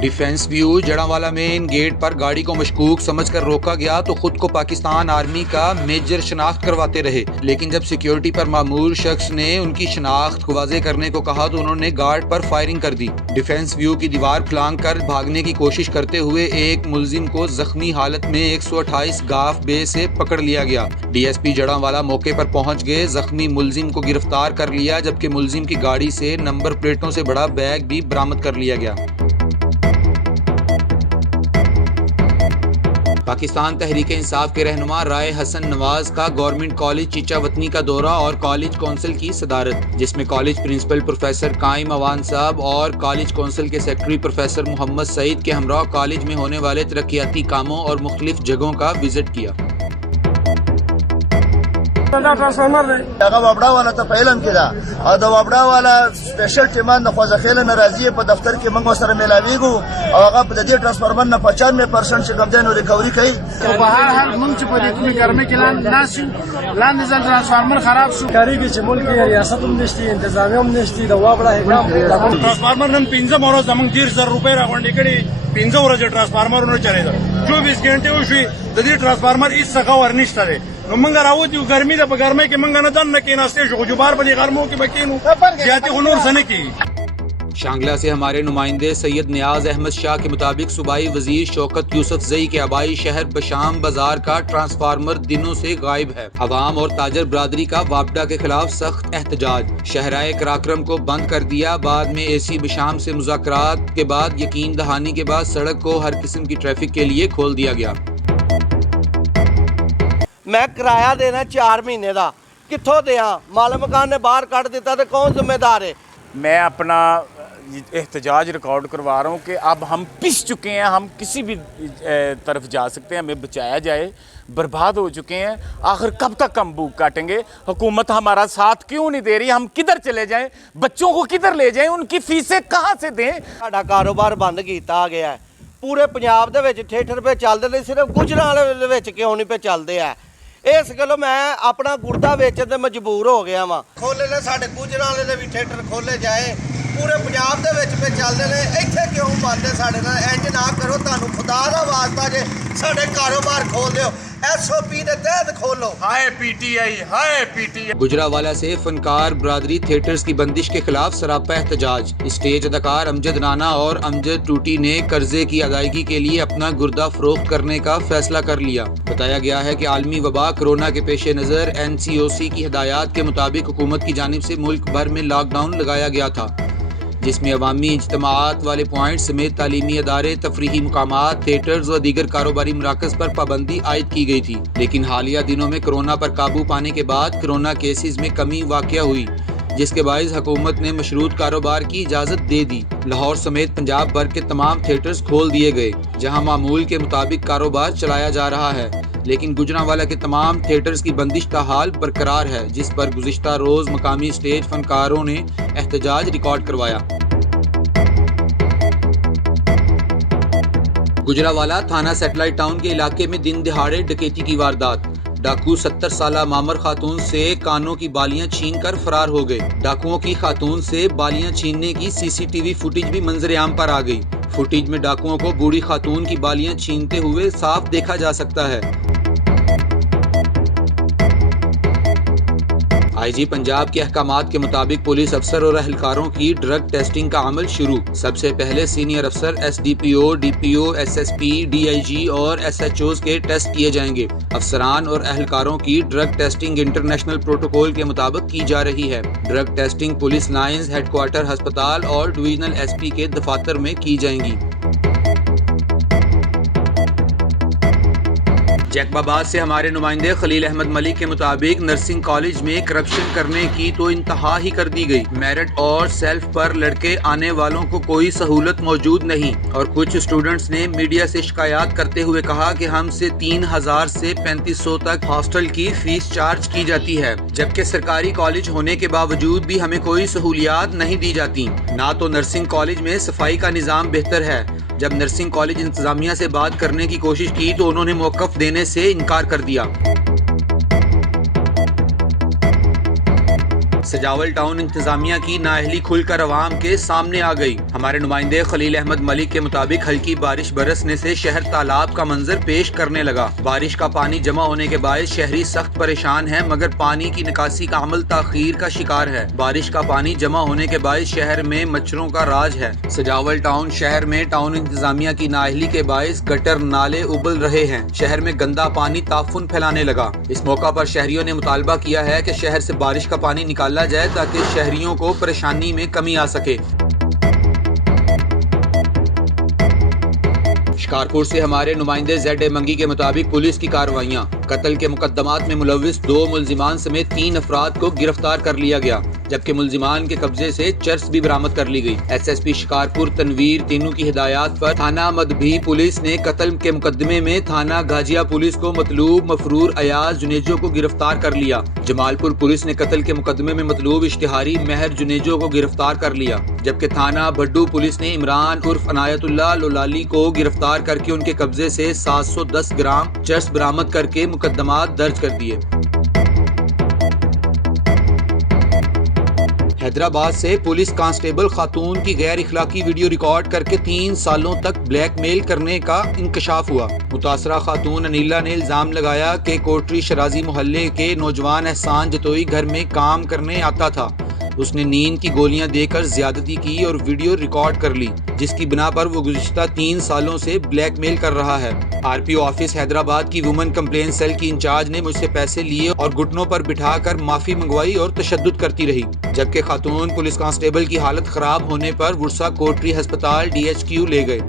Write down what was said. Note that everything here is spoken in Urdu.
ڈیفنس ویو جڑاوالا میں ان گیٹ پر گاڑی کو مشکوک سمجھ کر روکا گیا تو خود کو پاکستان آرمی کا میجر شناخت کرواتے رہے، لیکن جب سیکیورٹی پر مامور شخص نے ان کی شناخت کو واضح کرنے کو کہا تو انہوں نے گارڈ پر فائرنگ کر دی۔ ڈیفنس ویو کی دیوار پھلانگ کر بھاگنے کی کوشش کرتے ہوئے ایک ملزم کو زخمی حالت میں 128 گاف بے سے پکڑ لیا گیا۔ ڈی ایس پی جڑاوالا موقع پر پہنچ گئے، زخمی ملزم کو گرفتار کر لیا، جبکہ ملزم کی گاڑی سے نمبر پلیٹوں سے بڑا بیگ بھی برآمد کر لیا گیا۔ پاکستان تحریک انصاف کے رہنما رائے حسن نواز کا گورنمنٹ کالج چیچا وطنی کا دورہ اور کالج کونسل کی صدارت، جس میں کالج پرنسپل پروفیسر قائم اوان صاحب اور کالج کونسل کے سیکرٹری پروفیسر محمد سعید کے ہمراہ کالج میں ہونے والے ترقیاتی کاموں اور مختلف جگہوں کا وزٹ کیا۔ هغه وابړه والا ته په علم کې ده او د وابړه والا سپیشل ټیمان د خوځخیل ناراضي په دفتر کې موږ سره ملاویږو او هغه په دې ټرانسفارمر نه 95% چې کوم دینو ریکوري کوي. په هر حال موږ چې په دې کې ګرمه کې ناشي لاندې ځل ټرانسفارمر خراب شو کاریږي چې ملک ریاست هم نشته، انتظامیه هم نشته، د وابړه هغه ټرانسفارمر نن 15 ورځې زموږ 10000 روپۍ راغونډې کړي، 15 ورځې ټرانسفارمرونه چلیدل، 24 غنټې وشوي د دې ټرانسفارمر هیڅ څه ورنشته دی. نو موږ راوځو ګرمي ده، په ګرمۍ کې موږ نه دن نه کېناستې شو، جبار په دې غرمو کې به کېنو زیاتې خو نور څه نه کېږي۔ شانگلہ سے ہمارے نمائندے سید نیاز احمد شاہ کے مطابق صوبائی وزیر شوکت یوسف زئی کے آبائی شہر بشام بازار کا ٹرانسفارمر دنوں سے غائب ہے۔ عوام اور تاجر برادری کا وابڈا کے خلاف سخت احتجاج، شہرائے کراکرم کو بند کر دیا، بعد میں اے سی بشام سے مذاکرات کے بعد یقین دہانی کے بعد سڑک کو ہر قسم کی ٹریفک کے لیے کھول دیا گیا۔ میں کرایہ دینا 4 مہینے دا کتھوں دیاں؟ مال مکان نے باہر کٹ دیتا تو کون ذمہ دار ہے؟ میں اپنا احتجاج ریکارڈ کروا رہا ہوں کہ اب ہم پس چکے ہیں، ہم کسی بھی طرف جا سکتے ہیں، ہمیں بچایا جائے، برباد ہو چکے ہیں، آخر کب تک ہم بھوک کاٹیں گے؟ حکومت ہمارا ساتھ کیوں نہیں دے رہی؟ ہم کدھر چلے جائیں؟ بچوں کو کدھر لے جائیں؟ ان کی فیسیں کہاں سے دیں؟ ساڈا کاروبار بند کیتا گیا ہے، پورے پنجاب دے وچ تھیٹر پہ چلدے نے، صرف گجرانوالے دے وچ کیوں نہیں پہ چلدے ہیں؟ اس گلوں میں اپنا گردہ ویچن تے مجبور ہو گیا وا۔ کھولے نے ساڈے گجرانوالے دے بھی تھیٹر کھولے جائے، پورے پنجاب دے وچ پہ چلدے نے، ایتھے کیوں بند ہے؟ ساڈے نال انج نہ کرو، تانوں خدا دا واسطہ جے ساڈے کاروبار کھول دیو، ایس او پی دے تحت کھولو۔ ہائے پی ٹی آئی، ہائے پی ٹی آئی۔ گجرانوالہ سے فنکار برادری تھیٹرز کی بندش کے خلاف سراپا احتجاج، اسٹیج اداکار امجد رانا اور امجد ٹوٹی نے قرضے کی ادائیگی کے لیے اپنا گردہ فروخت کرنے کا فیصلہ کر لیا۔ بتایا گیا ہے کہ عالمی وبا کرونا کے پیش نظر این سی او سی کی ہدایات کے مطابق حکومت کی جانب سے ملک بھر میں لاک ڈاؤن لگایا گیا تھا، جس میں عوامی اجتماعات والے پوائنٹ سمیت تعلیمی ادارے، تفریحی مقامات، تھیٹرز و دیگر کاروباری مراکز پر پابندی عائد کی گئی تھی، لیکن حالیہ دنوں میں کرونا پر قابو پانے کے بعد کرونا کیسز میں کمی واقع ہوئی، جس کے باعث حکومت نے مشروط کاروبار کی اجازت دے دی۔ لاہور سمیت پنجاب بھر کے تمام تھیٹرز کھول دیے گئے، جہاں معمول کے مطابق کاروبار چلایا جا رہا ہے، لیکن گجرانوالہ کے تمام تھیٹرز کی بندش تاحال برقرار ہے، جس پر گزشتہ روز مقامی اسٹیج فنکاروں نے احتجاج ریکارڈ کروایا۔ گجرانوالہ تھانہ سیٹلائٹ ٹاؤن کے علاقے میں دن دہاڑے ڈکیتی کی واردات، ڈاکو 70 سالہ معمر خاتون سے کانوں کی بالیاں چھین کر فرار ہو گئے۔ ڈاکوؤں کی خاتون سے بالیاں چھیننے کی سی سی ٹی وی فوٹیج بھی منظر عام پر آ گئی۔ فوٹیج میں ڈاکوؤں کو بوڑھی خاتون کی بالیاں چھینتے ہوئے صاف دیکھا جا سکتا ہے۔ آئی جی پنجاب کے احکامات کے مطابق پولیس افسر اور اہلکاروں کی ڈرگ ٹیسٹنگ کا عمل شروع۔ سب سے پہلے سینئر افسر S D P O, D P O, S S P, D I G اور ایس ایچ اوز کے ٹیسٹ کیے جائیں گے۔ افسران اور اہلکاروں کی ڈرگ ٹیسٹنگ انٹرنیشنل پروٹوکول کے مطابق کی جا رہی ہے۔ Drug testing police lines, headquarter ہسپتال اور ڈویژنل ایس پی کے دفاتر میں کی جائیں گی۔ جیکب آباد سے ہمارے نمائندے خلیل احمد ملک کے مطابق نرسنگ کالج میں کرپشن کرنے کی تو انتہا ہی کر دی گئی۔ میرٹ اور سیلف پر لڑکے آنے والوں کو کوئی سہولت موجود نہیں، اور کچھ اسٹوڈنٹس نے میڈیا سے شکایات کرتے ہوئے کہا کہ ہم سے 3000 سے 3500 تک ہاسٹل کی فیس چارج کی جاتی ہے، جبکہ سرکاری کالج ہونے کے باوجود بھی ہمیں کوئی سہولیات نہیں دی جاتی۔ نہ تو نرسنگ کالج میں صفائی کا نظام بہتر ہے۔ جب نرسنگ کالج انتظامیہ سے بات کرنے کی کوشش کی تو انہوں نے موقف دینے سے انکار کر دیا۔ سجاول ٹاؤن انتظامیہ کی نااہلی کھل کر عوام کے سامنے آ گئی۔ ہمارے نمائندے خلیل احمد ملک کے مطابق ہلکی بارش برسنے سے شہر تالاب کا منظر پیش کرنے لگا۔ بارش کا پانی جمع ہونے کے باعث شہری سخت پریشان ہیں، مگر پانی کی نکاسی کا عمل تاخیر کا شکار ہے۔ بارش کا پانی جمع ہونے کے باعث شہر میں مچھروں کا راج ہے۔ سجاول ٹاؤن شہر میں ٹاؤن انتظامیہ کی نااہلی کے باعث گٹر نالے ابل رہے ہیں۔ شہر میں گندا پانی تعفن پھیلانے لگا۔ اس موقع پر شہریوں نے مطالبہ کیا ہے کہ شہر سے بارش کا پانی نکالا جائے تاکہ شہریوں کو پریشانی میں کمی آ سکے۔ شکارپور سے ہمارے نمائندے زیڈ اے منگی کے مطابق پولیس کی کارروائیاں۔ قتل کے مقدمات میں ملوث 2 ملزمان سمیت 3 افراد کو گرفتار کر لیا گیا، جبکہ ملزمان کے قبضے سے چرس بھی برآمد کر لی گئی۔ ایس ایس پی شکارپور تنویر تینو کی ہدایات پر تھانہ مدبھی پولیس نے قتل کے مقدمے میں تھانہ گھاجیا پولیس کو مطلوب مفرور ایاز جنیجو کو گرفتار کر لیا۔ جمال پور پولیس نے قتل کے مقدمے میں مطلوب اشتہاری مہر جنیجو کو گرفتار کر لیا، جبکہ تھانہ بھڈو پولیس نے عمران عرف عنایت اللہ لولالی کو گرفتار کر کے ان کے قبضے سے 710 گرام چرس برآمد کر کے مقدمات درج کر دیے۔ حیدرآباد سے پولیس کانسٹیبل خاتون کی غیر اخلاقی ویڈیو ریکارڈ کر کے 3 سالوں تک بلیک میل کرنے کا انکشاف ہوا۔ متاثرہ خاتون انیلا نے الزام لگایا کہ کوٹری شرازی محلے کے نوجوان احسان جتوئی گھر میں کام کرنے آتا تھا۔ اس نے نیند کی گولیاں دے کر زیادتی کی اور ویڈیو ریکارڈ کر لی، جس کی بنا پر وہ گزشتہ 3 سالوں سے بلیک میل کر رہا ہے۔ R P O office Hyderabad کی وومن کمپلین سیل کی انچارج نے مجھ سے پیسے لیے اور گھٹنوں پر بٹھا کر معافی منگوائی اور تشدد کرتی رہی، جبکہ خاتون پولیس کانسٹیبل کی حالت خراب ہونے پر ورثہ کوٹری ہسپتال DHQ لے گئے۔